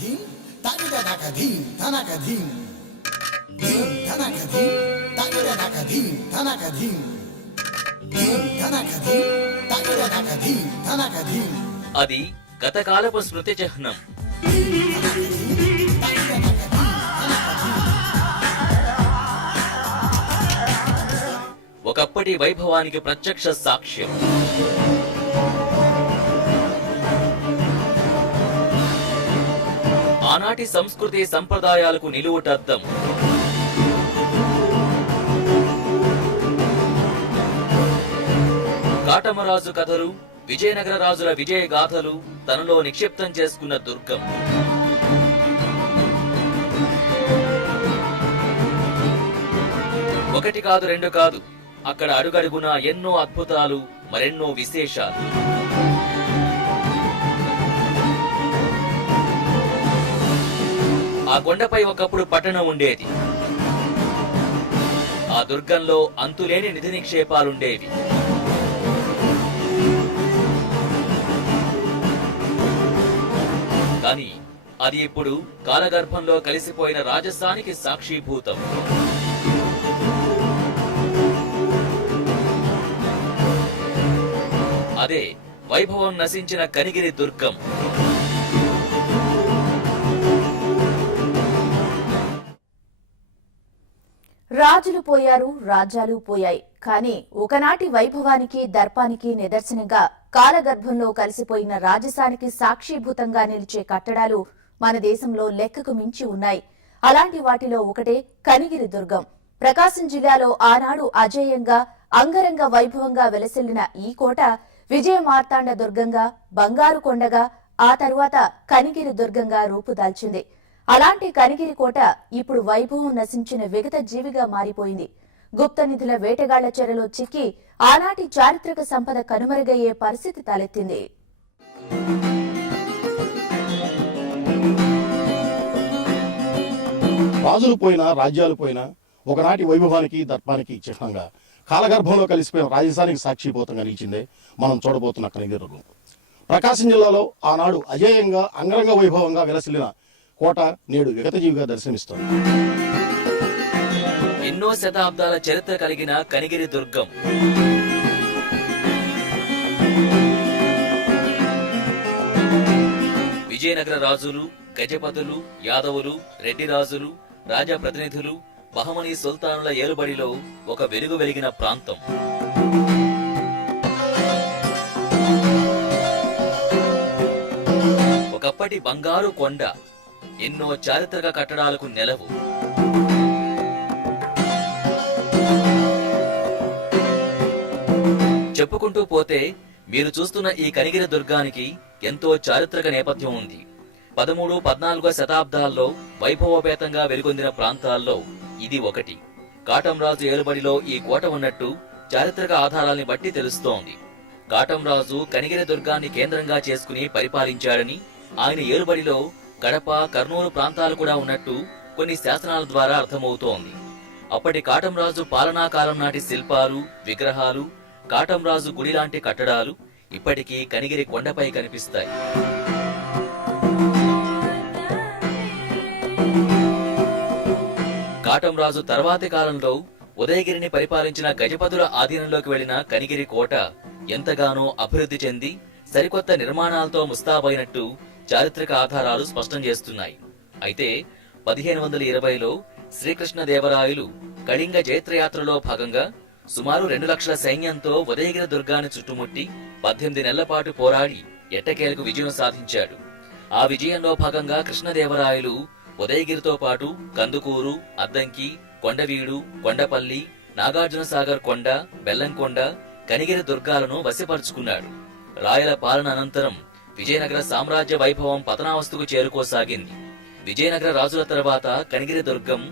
ధీం తగిడనక ధీం ధనక ధీం ధీం ధనక ధీం తగిడనక ధీం ధనక ధీం ధీం ధనక ధీం తగిడనక ధీం ధనక ధీం. అది గతకాలపు స్మృతి చిహ్నం. ఒకప్పటి వైభవానికి ప్రత్యక్ష సాక్ష్యం. ఆనాటి సంస్కృతి సంప్రదాయాలకు నిలువుటద్దం. కాటమరాజు కథలు, విజయనగర రాజుల విజయ గాథలు తనలో నిక్షిప్తం చేసుకున్న దుర్గం. ఒకటి కాదు, రెండు కాదు, అక్కడ అడుగడుగునా ఎన్నో అద్భుతాలు, మరెన్నో విశేషాలు. ఆ కొండపై ఒకప్పుడు పట్టణం ఉండేది. ఆ దుర్గంలో అంతులేని నిధి నిక్షేపాలుండేవి. కానీ అది ఇప్పుడు కాలగర్భంలో కలిసిపోయిన రాజస్థానికి సాక్షీభూతం. అదే వైభవం నశించిన కనిగిరి దుర్గం. రాజులు పోయారు, రాజ్యాలు పోయాయి. కానీ ఒకనాటి వైభవానికి, దర్పానికి నిదర్శనంగా కాలగర్భంలో కలిసిపోయిన రాజస్థానికి సాక్షిభూతంగా నిలిచే కట్టడాలు మన దేశంలో లెక్కకు మించి ఉన్నాయి. అలాంటి వాటిలో ఒకటే కనిగిరి దుర్గం. ప్రకాశం జిల్లాలో ఆనాడు అజేయంగా, అంగరంగ వైభవంగా వెలసిల్లిన ఈ కోట విజయ మార్తాండ దుర్గంగా, బంగారు కొండగా, ఆ తరువాత కనిగిరి దుర్గంగా రూపుదాల్చింది. అలాంటి కనిగిరి కోట ఇప్పుడు వైభవం నశించిన విగత జీవిగా మారిపోయింది. గుప్త నిధుల వేటగాళ్ల చెరలో చిక్కి ఆనాటి చారిత్రక సంపద కనుమరుగయ్యే పరిస్థితి తలెత్తింది. రాజులు పోయినా, రాజ్యాలు పోయినా, ఒకనాటి వైభవానికి, దర్పానికి చిహ్నంగా కాలగర్భంలో కలిసిపోయిన రాజస్థానికి సాక్షిభూతంగా నిలిచిందే మనం చూడబోతున్న కనిగిరి దుర్గం. ప్రకాశం జిల్లాలో ఆనాడు అజేయంగా, అంగరంగ వైభవంగా విలసిల్లిన కోట నేడు విగతజీవిగా దర్శనమిస్తోంది. ఎన్నో శతాబ్దాల చరిత్ర కలిగిన కనిగిరి దుర్గం విజయనగర రాజులు, గజపతులు, యాదవులు, రెడ్డి రాజులు, రాజా ప్రతినిధులు, బహమనీ సుల్తానుల ఏలుబడిలో ఒక వెలుగు వెలిగిన ప్రాంతం. ఒకప్పటి బంగారు కొండ, ఎన్నో చారిత్రక కట్టడాలకు నెలవు. చెప్పుకుంటూ పోతే మీరు చూస్తున్న ఈ కనిగిరి దుర్గానికి ఎంతో చారిత్రక నేపథ్యం ఉంది. 13, 14వ శతాబ్దాల్లో వైభవోపేతంగా వెలుగొందిన ప్రాంతాల్లో ఇది ఒకటి. కాటంరాజు ఏలుబడిలో ఈ కోట ఉన్నట్టు చారిత్రక ఆధారాల్ని బట్టి తెలుస్తోంది. కాటంరాజు కనిగిరి దుర్గాన్ని కేంద్రంగా చేసుకుని పరిపాలించాడని, ఆయన ఏలుబడిలో కడప, కర్నూలు ప్రాంతాలు కూడా ఉన్నట్టు కొన్ని శాసనాల ద్వారా అర్థమవుతోంది. అప్పటి కాటంరాజు పాలనా కాలం నాటి శిల్పాలు, విగ్రహాలు, కాటంరాజు గుడి లాంటి కట్టడాలు ఇప్పటికీ కనిగిరి కొండపై కనిపిస్తాయి. కాటంరాజు తర్వాతి కాలంలో ఉదయగిరిని పరిపాలించిన గజపతుల ఆధీనంలోకి వెళ్లిన కనిగిరి కోట ఎంతగానో అభివృద్ధి చెంది సరికొత్త నిర్మాణాలతో ముస్తాబైనట్టు చారిత్రక ఆధారాలు స్పష్టం చేస్తున్నాయి. అయితే 1520లో శ్రీకృష్ణదేవరాయలు కళింగ జైత్రయాత్రలో భాగంగా సుమారు 2 లక్షల సైన్యంతో ఉదయగిరి దుర్గాన్ని చుట్టుముట్టి 18 నెలల పాటు పోరాడి ఎట్టకేలకు విజయం సాధించాడు. ఆ విజయంలో భాగంగా కృష్ణదేవరాయలు ఉదయగిరితో పాటు కందుకూరు, అద్దంకి, కొండవీడు, కొండపల్లి, నాగార్జునసాగర్ కొండ, బెల్లంకొండ, కనిగిరి దుర్గాలను వశపరుచుకున్నాడు. రాయల పాలన అనంతరం విజయనగర సామ్రాజ్య వైభవం పతనావస్థకు చేరుకోసాగింది. విజయనగర రాజుల తర్వాత కనిగిరి దుర్గం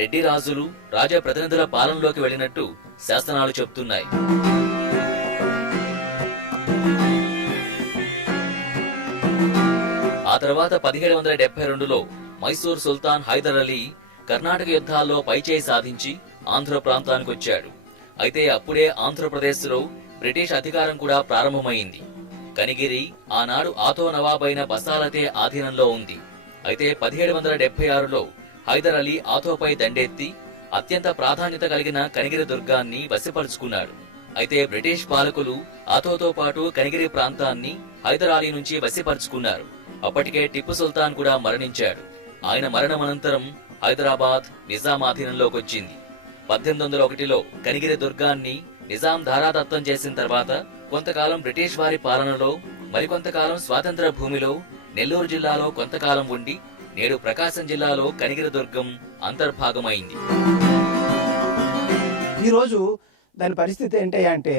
రెడ్డి రాజులు, రాజా ప్రతినిధుల పాలనలోకి వెళ్లినట్టు శాసనాలు చెబుతున్నాయి. ఆ తర్వాత 1772లో మైసూర్ సుల్తాన్ హైదర్ అలీ కర్ణాటక యుద్ధాల్లో పైచేయి సాధించి ఆంధ్ర ప్రాంతానికి వచ్చాడు. అయితే అప్పుడే ఆంధ్రప్రదేశ్ లో బ్రిటిష్ అధికారం కూడా ప్రారంభమైంది. కనిగిరి ఆనాడు ఆతో నవాబైన బసాలతే ఆధీనంలో ఉంది. అయితే 1776లో హైదర్ అలీ ఆతోపై దండెత్తి అత్యంత ప్రాధాన్యత కలిగిన కనిగిరి దుర్గాన్ని వశపరుచుకున్నాడు. అయితే బ్రిటిష్ పాలకులు ఆతోతో పాటు కనిగిరి ప్రాంతాన్ని హైదర్ అలీ నుంచి వశపరుచుకున్నారు. అప్పటికే టిప్పు సుల్తాన్ కూడా మరణించాడు. ఆయన మరణం అనంతరం హైదరాబాద్ నిజాం ఆధీనంలోకి వచ్చింది. 1801లో కనిగిరి దుర్గాన్ని నిజాం ధారాదత్తం చేసిన తర్వాత కొంతకాలం బ్రిటిష్ వారి పాలనలో, మరికొంతకాలం స్వాతంత్ర భూమిలో నెల్లూరు జిల్లాలో కొంతకాలం ఉండి నేడు ప్రకాశం జిల్లాలో కనిగిరి దుర్గం అంతర్భాగమైంది. ఈరోజు దాని పరిస్థితి ఏంటి అంటే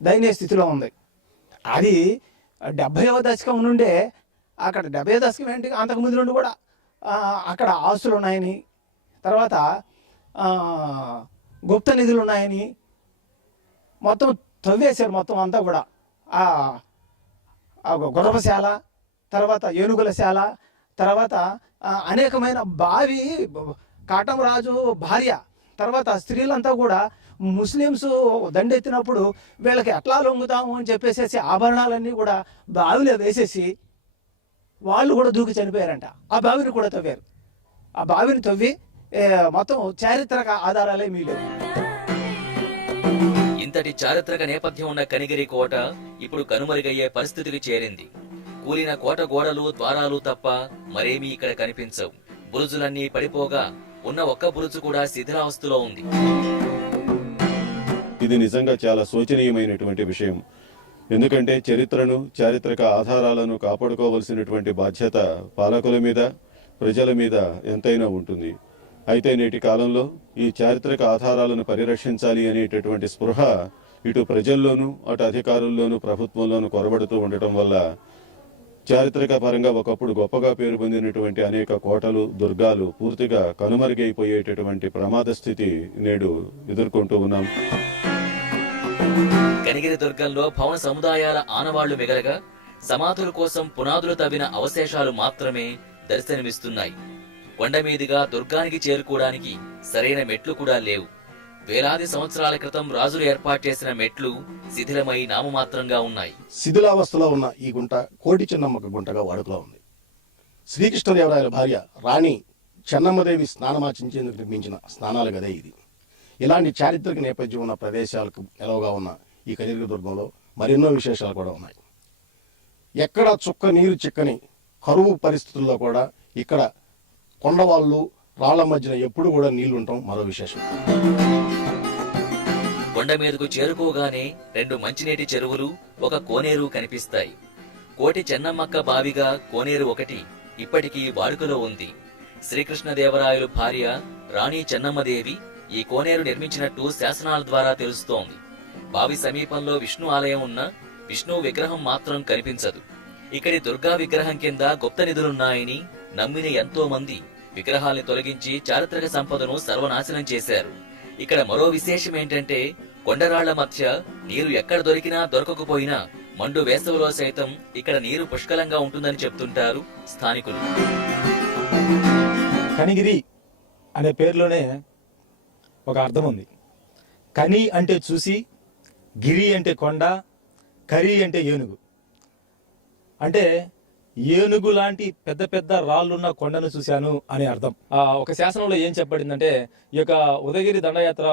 దయనీయ స్థితిలో ఉంది. అది 70వ దశకం నుండే, అక్కడ 70వ దశకం ఏంటి, అంతకుముందు నుండి కూడా అక్కడ ఆస్తులు ఉన్నాయని, తర్వాత గుప్త నిధులు ఉన్నాయని మొత్తం తవ్వేశారు. మొత్తం అంతా కూడా గుర్రపశాల, తర్వాత ఏనుగుల శాల, తర్వాత అనేకమైన బావి, కాటమరాజు భార్య, తర్వాత స్త్రీలంతా కూడా ముస్లిమ్స్ దండెత్తినప్పుడు వీళ్ళకి ఎట్లా లొంగుతాము అని చెప్పేసి ఆభరణాలన్నీ కూడా బావిలో వేసేసి వాళ్ళు కూడా దూకి చనిపోయారంట. ఆ బావిని కూడా తవ్వారు. ఆ బావిని తవ్వి మొత్తం చారిత్రక ఆధారాలే మిగిలేవు. ఇంతటి చారిత్రక నేపథ్యం ఉన్న కనిగిరి కోట ఇప్పుడు కనుమరుగయ్యే పరిస్థితికి చేరింది. కూలిన కోట గోడలు, ద్వారాలు తప్ప మరేమీ ఇక్కడ కనిపించవు. బురుజులన్నీ పడిపోగా ఉన్న ఒక్క బురుజు కూడా శిథిలావస్థలో ఉంది. ఇది నిజంగా చాలా శోచనీయమైనటువంటి విషయం. ఎందుకంటే చరిత్రను, చారిత్రక ఆధారాలను కాపాడుకోవలసినటువంటి బాధ్యత పాలకుల మీద, ప్రజల మీద ఎంతైనా ఉంటుంది. అయితే నేటి కాలంలో ఈ చారిత్రక ఆధారాలను పరిరక్షించాలి అనేటటువంటి స్పృహ ఇటు ప్రజల్లోనూ, అటు అధికారుల్లోనూ, ప్రభుత్వంలోనూ కొరబడుతూ ఉండటం వల్ల చారిత్రక పరంగా ఒకప్పుడు గొప్పగా పేరు పొందినటువంటి అనేక కోటలు, దుర్గాలు పూర్తిగా కనుమరుగైపోయేటటువంటి ప్రమాద స్థితి నేడు ఎదుర్కొంటూ ఉన్నాం. కనిగిరి దుర్గంలో భవన సముదాయాల ఆనవాళ్లు మిగలగా సమాధుల కోసం పునాదులు తవ్విన అవశేషాలు మాత్రమే దర్శనమిస్తున్నాయి. కొండ మీదుగా దుర్గానికి చేరుకోవడానికి సరైన మెట్లు కూడా లేవు. వేలాది సంవత్సరాల క్రితం రాజులు ఏర్పాటు చేసిన మెట్లు శిథిలమై నామమాత్రంగా ఉన్నాయి. శిథిలావస్థలో ఉన్న ఈ గుంట కోటి చెన్నమ్మక గుంటగా వాడుకలో ఉంది. శ్రీకృష్ణదేవరాయల భార్య రాణి చెన్నమ్మదేవి స్నానమాచించేందుకు నిర్మించిన స్నానాల గదే ఇది. ఇలాంటి చారిత్రక నేపథ్యం ఉన్న ప్రదేశాలకు ఎలవగా ఉన్న ఈ కనిగిరి దుర్గంలో మరెన్నో విశేషాలు కూడా ఉన్నాయి. ఎక్కడ చుక్క నీరు చిక్కని కరువు పరిస్థితుల్లో కూడా ఇక్కడ కొండవాళ్ళు, రాళ్ల మధ్యన ఎప్పుడు కూడా నీళ్లు ఉండటం మరో విశేషం. కొండ మీదకు చేరుకోగానే 2 మంచినీటి చెరువులు, ఒక కోనేరు కనిపిస్తాయి. కోటి చెన్నమ్మక్క బావిగా కోనేరు ఒకటి ఇప్పటికీ వాడుకలో ఉంది. శ్రీకృష్ణదేవరాయలు భార్య రాణి చెన్నమ్మదేవి ఈ కోనేరు నిర్మించినట్టు శాసనాల ద్వారా తెలుస్తోంది. బావి సమీపంలో విష్ణు ఆలయం ఉన్న విష్ణు విగ్రహం మాత్రం కనిపించదు. ఇక్కడి దుర్గా విగ్రహం కింద గుప్త నిధులున్నాయని నమ్మిన ఎంతో మంది విగ్రహాల్ని తొలగించి చారిత్రక సంపదను సర్వనాశనం చేశారు. ఇక్కడ మరో విశేషం ఏంటంటే కొండరాళ్ల మధ్య నీరు ఎక్కడ దొరికినా దొరకకపోయినా మండు వేసవిలో సైతం ఇక్కడ నీరు పుష్కలంగా ఉంటుందని చెప్తుంటారు స్థానికులు. కనిగిరి అనే పేరులోనే ఒక అర్థం ఉంది. కని అంటే చూసి, గిరి అంటే కొండ, కరి అంటే ఏనుగు. అంటే ఏనుగు లాంటి పెద్ద పెద్ద రాళ్లున్న కొండను చూశాను అనే అర్థం. ఒక శాసనంలో ఏం చెప్పబడిందంటే, ఈ యొక్క ఉదయగిరి దండయాత్ర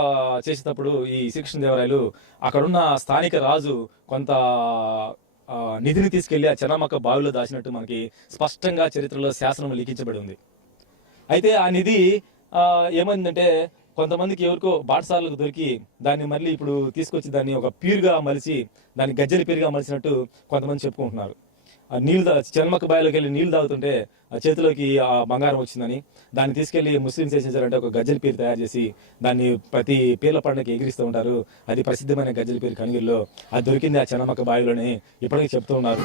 చేసేటప్పుడు ఈ శ్రీకృష్ణదేవరాయలు అక్కడున్న స్థానిక రాజు కొంత నిధిని తీసుకెళ్లి ఆ చెన్నమ్మక్క బావిలో దాచినట్టు మనకి స్పష్టంగా చరిత్రలో శాసనం లిఖించబడి ఉంది. అయితే ఆ నిధి ఏమైందంటే కొంతమందికి ఎవరికో బాటసార్లకు దొరికి దాన్ని మళ్ళీ ఇప్పుడు తీసుకొచ్చి దాన్ని ఒక పీరుగా మలిచి, దాన్ని గజ్జలి పీరుగా మలిచినట్టు కొంతమంది చెప్పుకుంటున్నారు. ఆ నీళ్లు చెన్నమ్మక్క బావిలోకి వెళ్ళి నీళ్లు తాగుతుంటే ఆ చేతిలోకి ఆ బంగారం వచ్చిందని దాన్ని తీసుకెళ్లి ముస్లింస్ ఏం చేశారంటే ఒక గజ్జలి పీరు తయారు చేసి దాన్ని ప్రతి పీర్ల పండుగకి ఎగిరిస్తూ ఉంటారు. అది ప్రసిద్ధమైన గజ్జలి పీరు కనిగిరిలో. అది దొరికింది ఆ చెన్నమ్మక్క బావిలోనే ఇప్పటికీ చెప్తూ ఉన్నారు.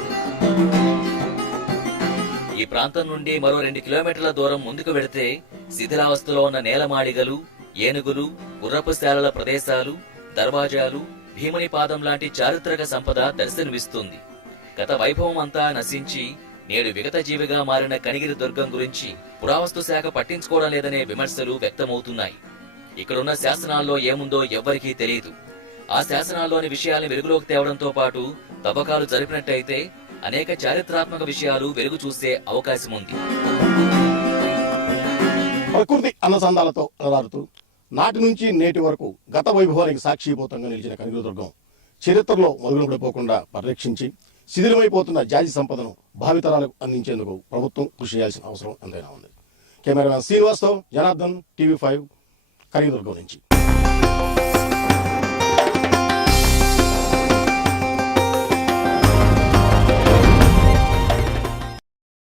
ఈ ప్రాంతం నుండి మరో 2 కిలోమీటర్ల దూరం ముందుకు వెళితే శిథిలావస్థలో ఉన్న నేలమాళిగలు, ఏనుగులు, గుర్రపు శాలల ప్రదేశాలు, దర్వాజాలు, భీముని పాదం లాంటి చారిత్రక సంపద దర్శనమిస్తుంది. గత వైభవం అంతా నశించి నేడు విగత జీవిగా మారిన కనిగిరి దుర్గం గురించి పురావస్తు శాఖ పట్టించుకోవడం లేదనే విమర్శలు వ్యక్తమవుతున్నాయి. ఇక్కడున్న శాసనాల్లో ఏముందో ఎవ్వరికీ తెలియదు. ఆ శాసనాల్లోని విషయాల్ని వెలుగులోకి తేవడంతో పాటు తవ్వకాలు జరిపినట్టయితే అనేక చారిత్రాత్మక విషయాలు వెలుగు చూసే అవకాశం ఉంది. ప్రకృతి అన్నసందాలతో అలరారుతూ నాటి నుంచి నేటి వరకు గత వైభవానికి సాక్షిభూతంగా నిలిచిన కనిగిరిదుర్గం చరిత్రలో మరుగున పడిపోకుండా పరిరక్షించి శిథిలమైపోతున్న జాతి సంపదను భావితరాలకు అందించేందుకు ప్రభుత్వం కృషి చేయాల్సిన అవసరం ఎంతైనా ఉంది. కెమెరామెన్ శ్రీనివాస్తో జనార్దన్, టీవీ5, కనిగిరిదుర్గం నుంచి.